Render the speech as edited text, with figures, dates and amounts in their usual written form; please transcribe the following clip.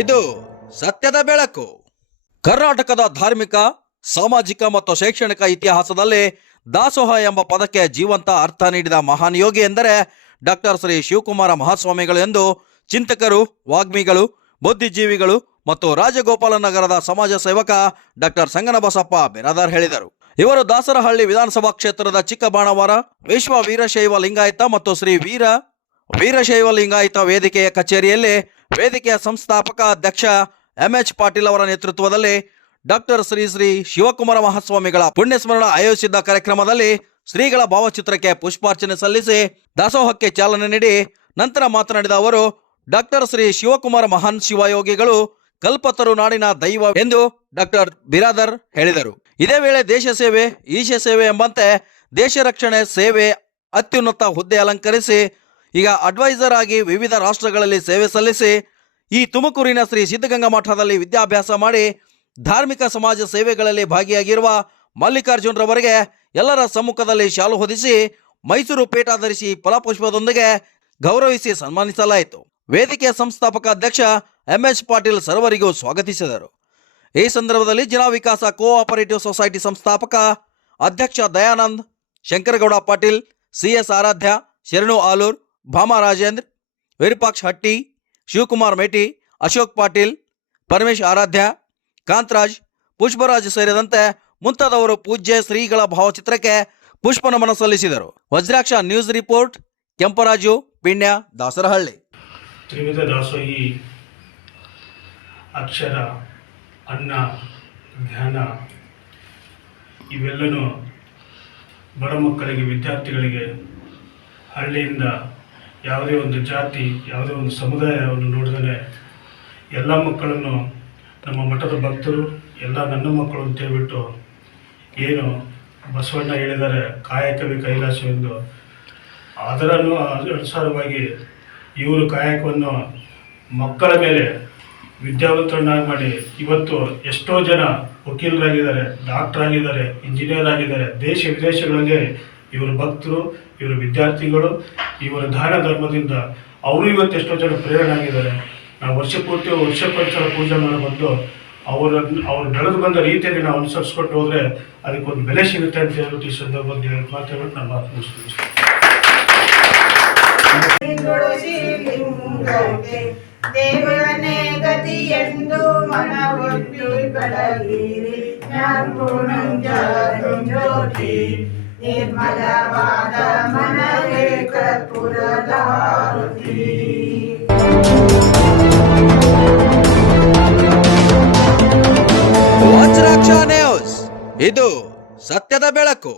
ಇದು ಸತ್ಯದ ಬೆಳಕು. ಕರ್ನಾಟಕದ ಧಾರ್ಮಿಕ, ಸಾಮಾಜಿಕ ಮತ್ತು ಶೈಕ್ಷಣಿಕ ಇತಿಹಾಸದಲ್ಲಿ ದಾಸೋಹ ಎಂಬ ಪದಕ್ಕೆ ಜೀವಂತ ಅರ್ಥ ನೀಡಿದ ಮಹಾನ್ ಯೋಗಿ ಎಂದರೆ ಡಾಕ್ಟರ್ ಶ್ರೀ ಶಿವಕುಮಾರ ಮಹಾಸ್ವಾಮಿಗಳು ಎಂದು ಚಿಂತಕರು, ವಾಗ್ಮಿಗಳು, ಬುದ್ಧಿಜೀವಿಗಳು ಮತ್ತು ರಾಜಗೋಪಾಲನಗರದ ಸಮಾಜ ಸೇವಕ ಡಾಕ್ಟರ್ ಸಂಗನಬಸಪ್ಪ ಬಿರಾದಾರ್ ಹೇಳಿದರು. ಇವರು ದಾಸರಹಳ್ಳಿ ವಿಧಾನಸಭಾ ಕ್ಷೇತ್ರದ ಚಿಕ್ಕಬಾಣವರ ವಿಶ್ವ ವೀರಶೈವ ಲಿಂಗಾಯತ ಮತ್ತು ಶ್ರೀ ವೀರಶೈವ ಲಿಂಗಾಯತ ವೇದಿಕೆಯ ಕಚೇರಿಯಲ್ಲಿ ವೇದಿಕೆಯ ಸಂಸ್ಥಾಪಕ ಅಧ್ಯಕ್ಷ MH ಪಾಟೀಲ್ ಅವರ ನೇತೃತ್ವದಲ್ಲಿ ಡಾಕ್ಟರ್ ಶ್ರೀ ಶಿವಕುಮಾರ ಮಹಾಸ್ವಾಮಿಗಳ ಪುಣ್ಯಸ್ಮರಣ ಆಯೋಜಿಸಿದ್ದ ಕಾರ್ಯಕ್ರಮದಲ್ಲಿ ಶ್ರೀಗಳ ಭಾವಚಿತ್ರಕ್ಕೆ ಪುಷ್ಪಾರ್ಚನೆ ಸಲ್ಲಿಸಿ ದಾಸೋಹಕ್ಕೆ ಚಾಲನೆ ನೀಡಿ ನಂತರ ಮಾತನಾಡಿದ ಅವರು, ಡಾಕ್ಟರ್ ಶ್ರೀ ಶಿವಕುಮಾರ ಮಹಾನ್ ಶಿವಯೋಗಿಗಳು ಕಲ್ಪತರು ನಾಡಿನ ದೈವ ಎಂದು ಡಾಕ್ಟರ್ ಬಿರಾದರ್ ಹೇಳಿದರು. ಇದೇ ವೇಳೆ ದೇಶ ಸೇವೆ, ಈಶ ಸೇವೆ ಎಂಬಂತೆ ದೇಶ ರಕ್ಷಣೆ ಸೇವೆ ಅತ್ಯುನ್ನತ ಹುದ್ದೆ ಅಲಂಕರಿಸಿ ಈಗ ಅಡ್ವೈಸರ್ ಆಗಿ ವಿವಿಧ ರಾಷ್ಟ್ರಗಳಲ್ಲಿ ಸೇವೆ ಸಲ್ಲಿಸಿ ಈ ತುಮಕೂರಿನ ಶ್ರೀ ಸಿದ್ಧಗಂಗಾ ಮಠದಲ್ಲಿ ವಿದ್ಯಾಭ್ಯಾಸ ಮಾಡಿ ಧಾರ್ಮಿಕ ಸಮಾಜ ಸೇವೆಗಳಲ್ಲಿ ಭಾಗಿಯಾಗಿರುವ ಮಲ್ಲಿಕಾರ್ಜುನ್ ರವರಿಗೆ ಎಲ್ಲರ ಸಮ್ಮುಖದಲ್ಲಿ ಶಾಲು ಹೊದಿಸಿ ಮೈಸೂರು ಪೇಟ ಧರಿಸಿ ಫಲಪುಷ್ಪದೊಂದಿಗೆ ಗೌರವಿಸಿ ಸನ್ಮಾನಿಸಲಾಯಿತು. ವೇದಿಕೆಯ ಸಂಸ್ಥಾಪಕ ಅಧ್ಯಕ್ಷ MH ಪಾಟೀಲ್ ಸರ್ವರಿಗೂ ಸ್ವಾಗತಿಸಿದರು. ಈ ಸಂದರ್ಭದಲ್ಲಿ ಜಿಲ್ಲಾ ವಿಕಾಸ ಕೋಆಪರೇಟಿವ್ ಸೊಸೈಟಿ ಸಂಸ್ಥಾಪಕ ಅಧ್ಯಕ್ಷ ದಯಾನಂದ್, ಶಂಕರಗೌಡ ಪಾಟೀಲ್, CS ಆರಾಧ್ಯ, ಶರಣು ಆಲೂರ್, ಭಾಮಾ ರಾಜೇಂದ್ರ, ವಿರೂಪಾಕ್ಷ ಹಟ್ಟಿ, ಶಿವಕುಮಾರ್ ಮೇಟಿ, ಅಶೋಕ್ ಪಾಟೀಲ್, ಪರಮೇಶ್ ಆರಾಧ್ಯ, ಕಾಂತರಾಜ್, ಪುಷ್ಪರಾಜ್ ಸೇರಿದಂತೆ ಮುಂತಾದವರು ಪೂಜ್ಯ ಶ್ರೀಗಳ ಭಾವಚಿತ್ರಕ್ಕೆ ಪುಷ್ಪ ನಮನ ಸಲ್ಲಿಸಿದರು. Vajraksha news report, Kemparaju, Peenya, Dasarahalli. ತ್ರಿವಿಧ ದಾಸೋಹಿ ಅಕ್ಷರ, ಅನ್ನ, ಧ್ಯಾನ ಇವೆಲ್ಲನೂ ಬಡ ಮಕ್ಕಳಿಗೆ, ವಿದ್ಯಾರ್ಥಿಗಳಿಗೆ ಹಳ್ಳಿಯಿಂದ ಯಾವುದೇ ಒಂದು ಜಾತಿ, ಯಾವುದೇ ಒಂದು ಸಮುದಾಯವನ್ನು ನೋಡಿದರೆ ಎಲ್ಲ ಮಕ್ಕಳನ್ನು ನಮ್ಮ ಮಠದ ಭಕ್ತರು ಎಲ್ಲ ನನ್ನ ಮಕ್ಕಳು ಅಂತ ಹೇಳ್ಬಿಟ್ಟು ಏನು ಬಸವಣ್ಣ ಹೇಳಿದ್ದಾರೆ, ಕಾಯಕವೇ ಕೈಲಾಸ ಎಂದು, ಅದರನ್ನು ಅನುಸಾರವಾಗಿ ಇವರು ಕಾಯಕವನ್ನು ಮಕ್ಕಳ ಮೇಲೆ ವಿದ್ಯಾವಂತರನ್ನಾಗಿ ಮಾಡಿ ಇವತ್ತು ಎಷ್ಟೋ ಜನ ವಕೀಲರಾಗಿದ್ದಾರೆ, ಡಾಕ್ಟರ್ ಆಗಿದ್ದಾರೆ, ಇಂಜಿನಿಯರ್ ಆಗಿದ್ದಾರೆ. ದೇಶ ವಿದೇಶಗಳಲ್ಲಿ ಇವರ ಭಕ್ತರು, ಇವರ ವಿದ್ಯಾರ್ಥಿಗಳು, ಇವರ ದಾನ ಧರ್ಮದಿಂದ ಅವರು ಇವತ್ತು ಎಷ್ಟೋ ಜನ ಪ್ರೇರಣೆ ಆಗಿದ್ದಾರೆ. ನಾವು ವರ್ಷಕ್ಕೊಂದ್ಸಲ ಪೂಜೆ ಮಾಡಬಂದು ಅವ್ರು ನಡೆದು ಬಂದ ರೀತಿಯಲ್ಲಿ ನಾವು ಅನುಸರಿಸ್ಕೊಟ್ಟು ಹೋದರೆ ಅದಕ್ಕೊಂದು ಬೆಲೆ ಸಿಗುತ್ತೆ ಅಂತ ಹೇಳ್ಬಿಟ್ಟು ಈ ಸಂದರ್ಭದಲ್ಲಿ ಮಾತಾಡ್ಬಿಟ್ಟು ನಾನು ಮಾತು ಮುಗಿಸ್ತೀನಿ. ದೇವನೇ ಗತಿಯೆಂದು ಮನವೊತ್ತು ಕಡಲಿರಿ ಜ್ಯೋತಿ ನಿರ್ಮಲವಾದ ಮನವೇ ಕರ್ಪೂರದಾರತಿ. ವಜ್ರಾಕ್ಷ ನ್ಯೂಸ್, ಇದು ಸತ್ಯದ ಬೆಳಕು.